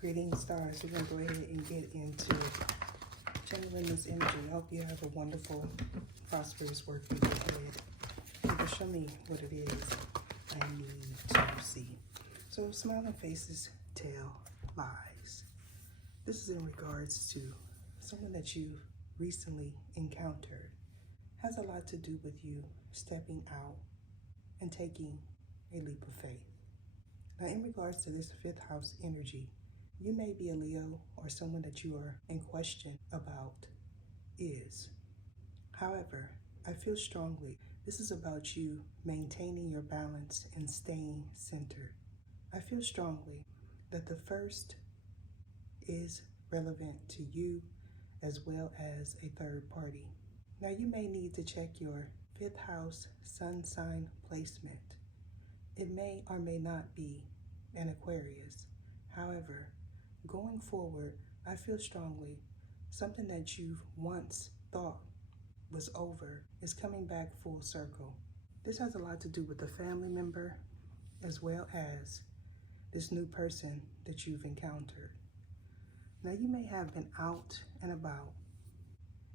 Greetings, stars. We're going to go ahead and get into channeling this energy. I hope you have a wonderful, prosperous work week ahead. It will show me what it is I need to see. So, smiling faces tell lies. This is in regards to someone that you've recently encountered. Has a lot to do with you stepping out and taking a leap of faith. Now, in regards to this fifth house energy, you may be a Leo or someone that you are in question about is. However, I feel strongly this is about you maintaining your balance and staying centered. I feel strongly that the first is relevant to you as well as a third party. Now, you may need to check your fifth house sun sign placement. It may or may not be an Aquarius. However, going forward, I feel strongly something that you've once thought was over is coming back full circle. This has a lot to do with a family member as well as this new person that you've encountered. Now, you may have been out and about,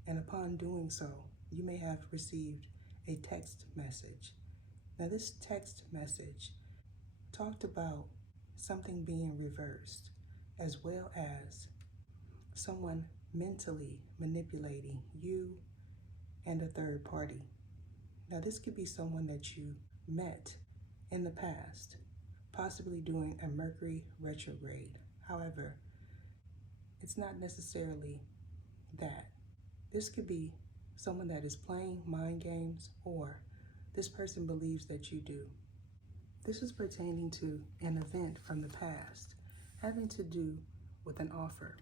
and upon doing so, you may have received a text message. Now, this text message talked about something being reversed, as well as someone mentally manipulating you and a third party. Now, this could be someone that you met in the past, possibly during a Mercury retrograde. However, it's not necessarily that. This could be someone that is playing mind games, or this person believes that you do. This is pertaining to an event from the past having to do with an offer.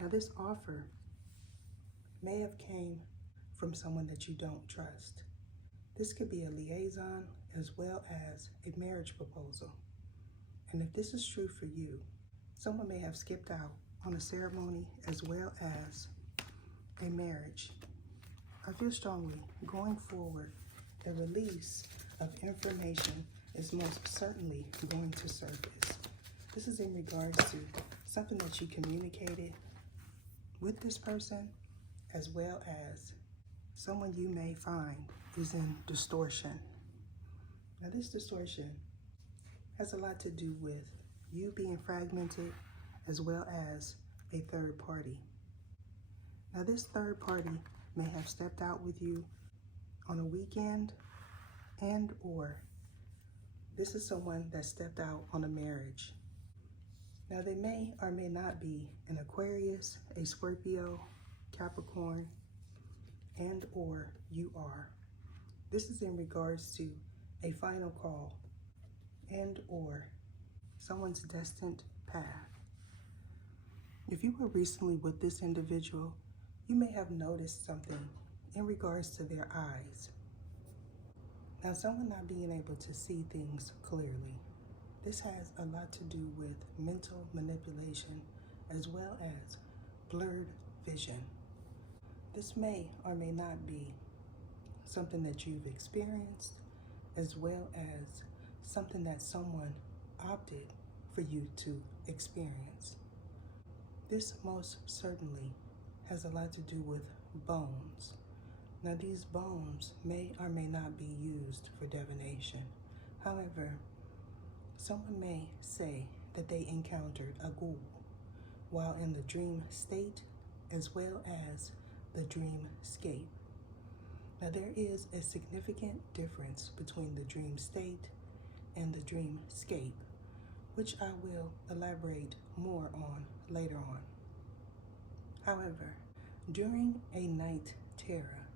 Now, this offer may have came from someone that you don't trust. This could be a liaison as well as a marriage proposal. And if this is true for you, someone may have skipped out on a ceremony as well as a marriage. I feel strongly going forward, the release of information is most certainly going to surface. This is in regards to something that you communicated with this person, as well as someone you may find is in distortion. Now, this distortion has a lot to do with you being fragmented as well as a third party. Now, this third party may have stepped out with you on a weekend, and or this is someone that stepped out on a marriage. Now, they may or may not be an Aquarius, a Scorpio, Capricorn, and or you are. This is in regards to a final call and or someone's destined path. If you were recently with this individual, you may have noticed something in regards to their eyes. Now, someone not being able to see things clearly. This has a lot to do with mental manipulation as well as blurred vision. This may or may not be something that you've experienced, as well as something that someone opted for you to experience. This most certainly has a lot to do with bones. Now, these bones may or may not be used for divination. However, someone may say that they encountered a ghoul while in the dream state as well as the dreamscape. Now, there is a significant difference between the dream state and the dreamscape, which I will elaborate more on later on. However, during a night terror,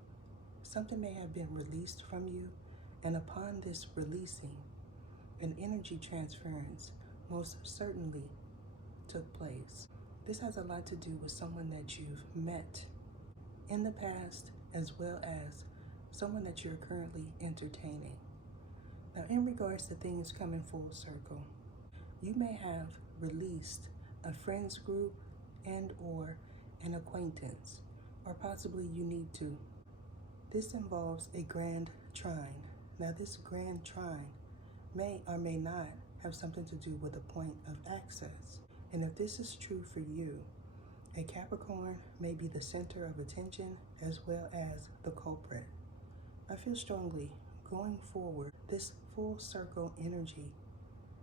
something may have been released from you, and upon this releasing, an energy transference most certainly took place. This has a lot to do with someone that you've met in the past, as well as someone that you're currently entertaining. Now, in regards to things coming full circle, you may have released a friends group and or an acquaintance, or possibly you need to. This involves a grand trine. Now, this grand trine may or may not have something to do with a point of access. And if this is true for you, a Capricorn may be the center of attention as well as the culprit. I feel strongly going forward, this full circle energy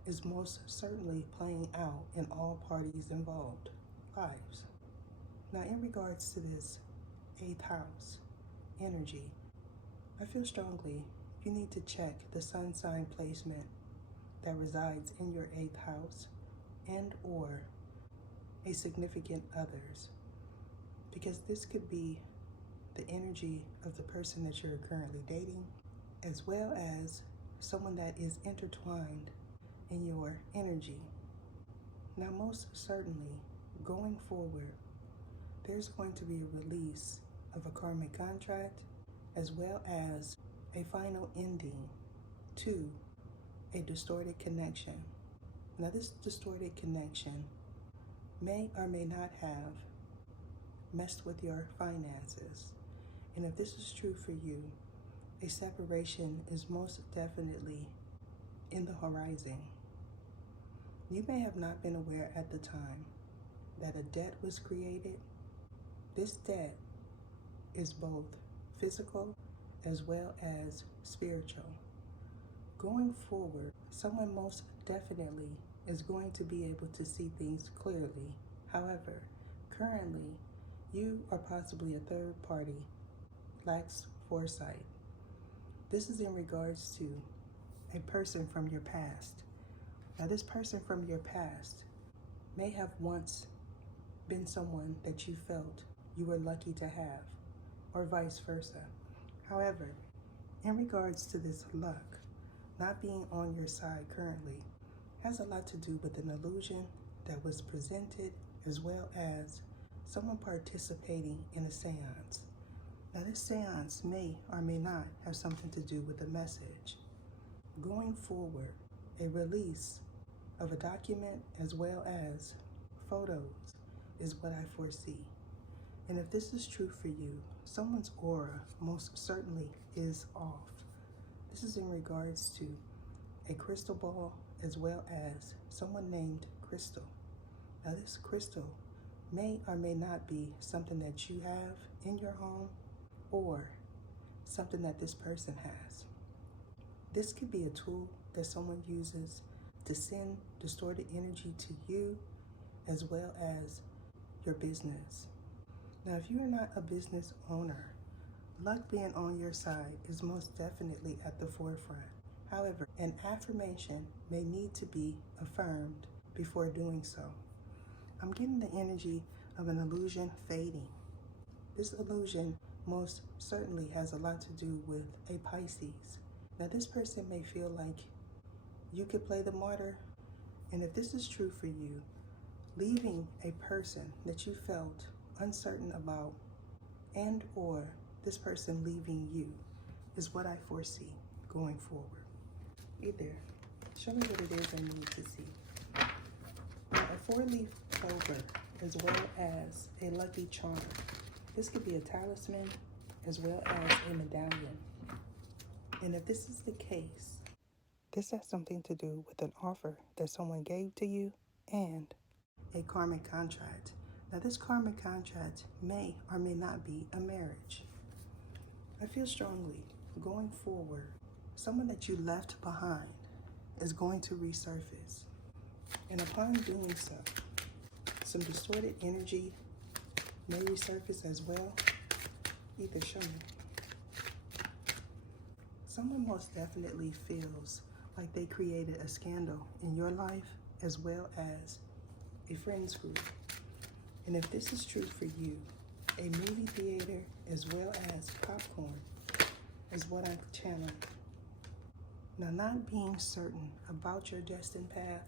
is most certainly playing out in all parties involved lives. Now, in regards to this 8th house energy, I feel strongly you need to check the sun sign placement that resides in your 8th house and or a significant others, because this could be the energy of the person that you're currently dating, as well as someone that is intertwined in your energy. Now, most certainly, going forward, there's going to be a release of a karmic contract as well as a final ending to a distorted connection. Now, this distorted connection may or may not have messed with your finances. And if this is true for you, a separation is most definitely in the horizon. You may have not been aware at the time that a debt was created. This debt is both physical as well as spiritual. Going forward, someone most definitely is going to be able to see things clearly. However, currently, you or possibly a third party lacks foresight. This is in regards to a person from your past. Now, this person from your past may have once been someone that you felt you were lucky to have, or vice versa. However, in regards to this luck not being on your side currently, has a lot to do with an illusion that was presented, as well as someone participating in a seance. Now, this seance may or may not have something to do with a message. Going forward, a release of a document as well as photos is what I foresee. And if this is true for you, someone's aura most certainly is off. This is in regards to a crystal ball as well as someone named Crystal. Now, this crystal may or may not be something that you have in your home or something that this person has. This could be a tool that someone uses to send distorted energy to you as well as your business. Now, if you are not a business owner, luck being on your side is most definitely at the forefront. However, an affirmation may need to be affirmed before doing so. I'm getting the energy of an illusion fading. This illusion most certainly has a lot to do with a Pisces. Now, this person may feel like you could play the martyr, and if this is true for you, leaving a person that you felt uncertain about and or this person leaving you is what I foresee going forward. Either show me what it is I need to see. Now, a 4-leaf clover as well as a lucky charm. This could be a talisman as well as a medallion. And if this is the case, this has something to do with an offer that someone gave to you and a karmic contract. Now, this karmic contract may or may not be a marriage. I feel strongly going forward, someone that you left behind is going to resurface. And upon doing so, some distorted energy may resurface as well. Either show me. Someone most definitely feels like they created a scandal in your life as well as a friends group. And if this is true for you, a movie theater as well as popcorn is what I'm channeling. Now, not being certain about your destined path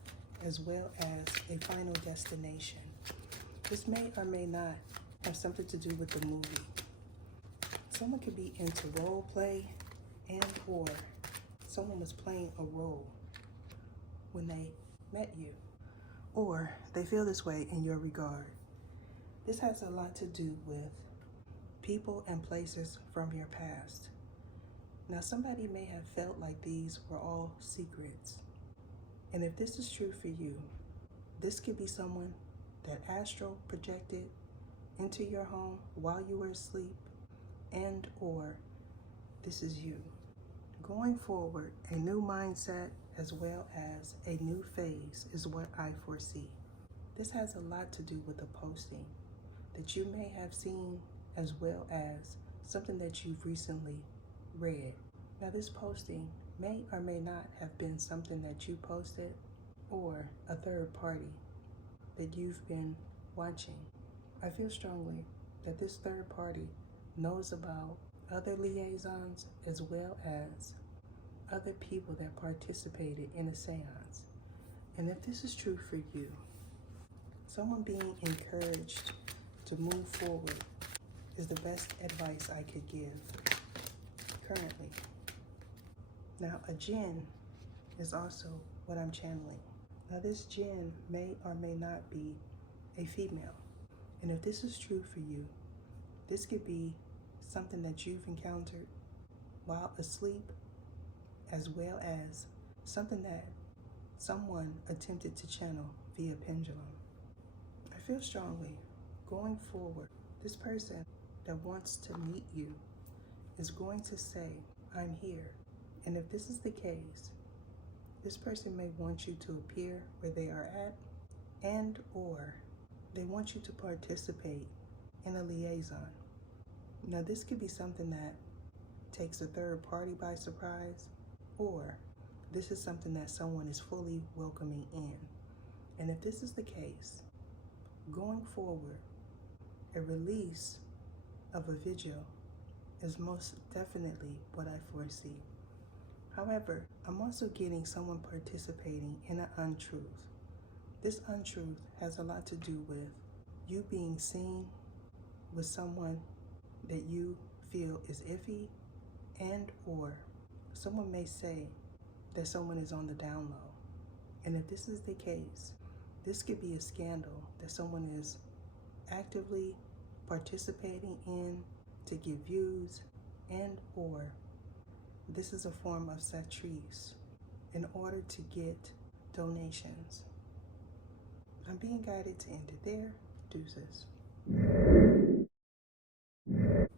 as well as a final destination. This may or may not have something to do with the movie. Someone could be into role play and or someone was playing a role when they met you, or they feel this way in your regard. This has a lot to do with people and places from your past. Now, somebody may have felt like these were all secrets. And if this is true for you, This could be someone that astral projected into your home while you were asleep, and or this is you. Going forward, a new mindset as well as a new phase is what I foresee. This has a lot to do with a posting that you may have seen, as well as something that you've recently read. Now, this posting may or may not have been something that you posted or a third party that you've been watching. I feel strongly that this third party knows about other liaisons as well as other people that participated in a seance. And if this is true for you, someone being encouraged to move forward is the best advice I could give currently. Now, a jinn is also what I'm channeling. Now, this jinn may or may not be a female. And if this is true for you, this could be something that you've encountered while asleep, as well as something that someone attempted to channel via pendulum. I feel strongly, going forward, this person that wants to meet you is going to say, I'm here. And if this is the case, this person may want you to appear where they are at, and or they want you to participate in a liaison. Now, this could be something that takes a third party by surprise, or this is something that someone is fully welcoming in. And if this is the case, going forward, a release of a vigil is most definitely what I foresee. However, I'm also getting someone participating in an untruth. This untruth has a lot to do with you being seen with someone that you feel is iffy, and or someone may say that someone is on the down low. And if this is the case, this could be a scandal that someone is actively participating in to get views, and or this is a form of satrice in order to get donations. I'm being guided to end it there. Deuces.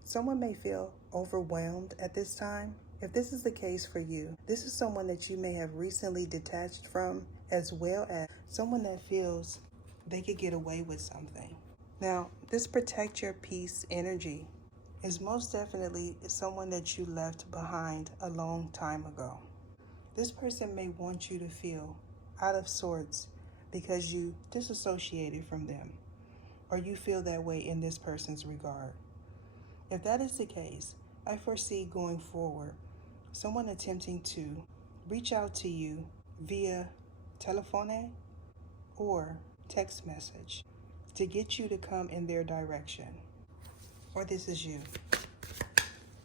Someone may feel overwhelmed at this time. If this is the case for you, this is someone that you may have recently detached from, as well as someone that feels they could get away with something. Now, this protect your peace energy is most definitely someone that you left behind a long time ago. This person may want you to feel out of sorts because you disassociated from them, or you feel that way in this person's regard. If that is the case, I foresee going forward someone attempting to reach out to you via telephone or text message to get you to come in their direction. Or this is you.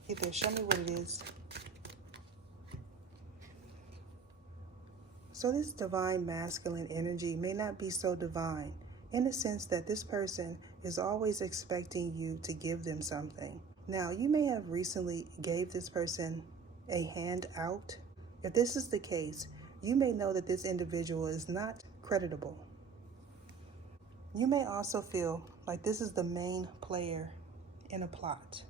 Either show me what it is. So this divine masculine energy may not be so divine, in the sense that this person is always expecting you to give them something. Now, you may have recently gave this person a hand out. If this is the case, you may know that this individual is not creditable. You may also feel like this is the main player in a plot.